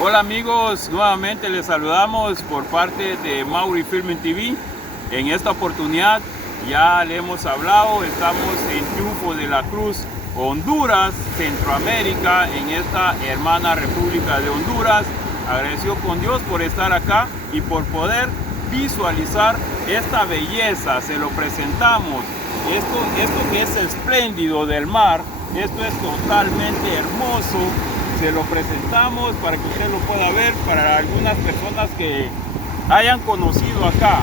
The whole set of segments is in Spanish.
Hola amigos, nuevamente les saludamos por parte de Mauri Filming TV. En esta oportunidad ya le hemos hablado, estamos en Triunfo de la Cruz, Honduras, Centroamérica, en esta hermana República de Honduras. Agradecido con Dios por estar acá y por poder visualizar esta belleza. Se lo presentamos. Esto que es espléndido del mar, esto es totalmente hermoso. Se lo presentamos para que usted lo pueda ver, para algunas personas que hayan conocido acá.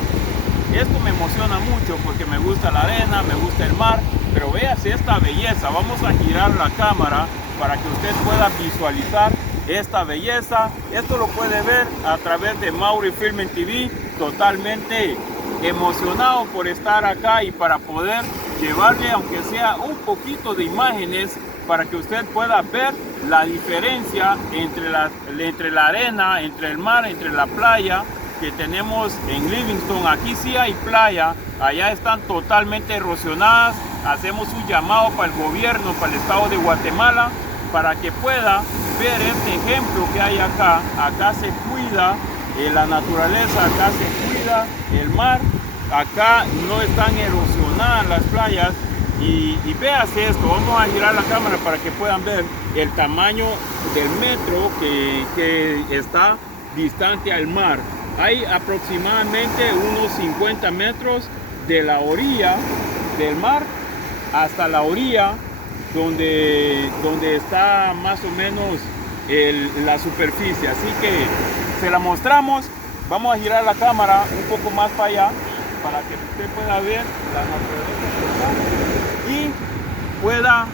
Esto me emociona mucho porque me gusta la arena, me gusta el mar, pero véase esta belleza. Vamos a girar la cámara para que usted pueda visualizar esta belleza. Esto lo puede ver a través de Mauri Filming TV, totalmente emocionado por estar acá y para poder llevarle, aunque sea un poquito de imágenes, para que usted pueda ver la diferencia entre la arena, entre el mar, entre la playa que tenemos en Livingston. Aquí sí hay playa, allá están totalmente erosionadas. Hacemos un llamado para el gobierno, para el estado de Guatemala, para que pueda ver este ejemplo que hay acá. Acá se cuida la naturaleza, acá se cuida el mar, acá no están erosionadas las playas. Y véase esto, vamos a girar la cámara para que puedan ver el tamaño del metro que está distante al mar. Hay aproximadamente unos 50 metros de la orilla del mar hasta la orilla donde está más o menos la superficie. Así que se la mostramos. Vamos a girar la cámara un poco más para allá para que usted pueda ver la naturaleza que está y pueda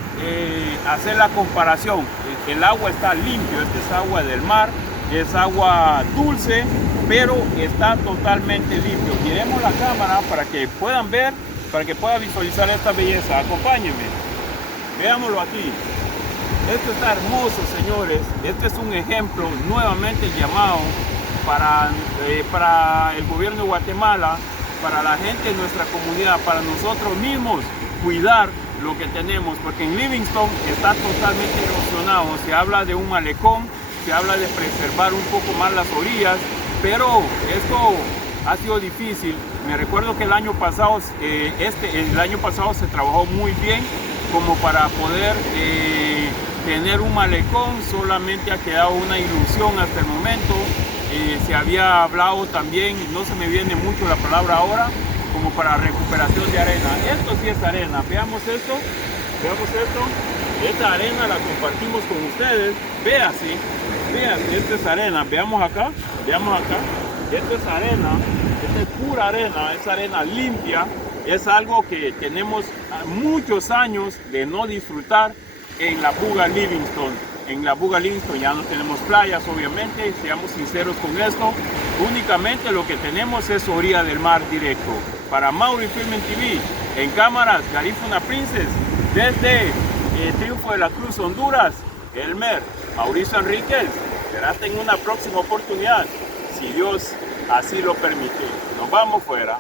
hacer la comparación. El agua está limpio, esta es agua del mar, es agua dulce, pero está totalmente limpio. Giremos la cámara para que puedan ver, para que puedan visualizar esta belleza. Acompáñenme, veámoslo aquí. Esto está hermoso, señores. Este es un ejemplo nuevamente llamado para el gobierno de Guatemala, para la gente de nuestra comunidad, para nosotros mismos, cuidar lo que tenemos, porque en Livingston está totalmente erosionado. Se habla de un malecón, se habla de preservar un poco más las orillas, pero esto ha sido difícil. Me recuerdo que el año pasado se trabajó muy bien como para poder tener un malecón. Solamente ha quedado una ilusión hasta el momento. Se había hablado también, no se me viene mucho la palabra ahora, como para recuperación de arena. Esto sí es arena. Veamos esto. Esta arena la compartimos con ustedes. Véase, esta es arena. Veamos acá. Esta es arena. Esta es pura arena. Es arena limpia. Es algo que tenemos muchos años de no disfrutar en la Buga Livingston. En la Buga Livingston ya no tenemos playas, obviamente, seamos sinceros con esto. Únicamente lo que tenemos es orilla del mar directo. Para Mauri Filming TV, en cámaras, Garifuna Princess, desde Triunfo de la Cruz, Honduras, Elmer, Mauricio Enríquez. Será hasta en una próxima oportunidad, si Dios así lo permite. Nos vamos fuera.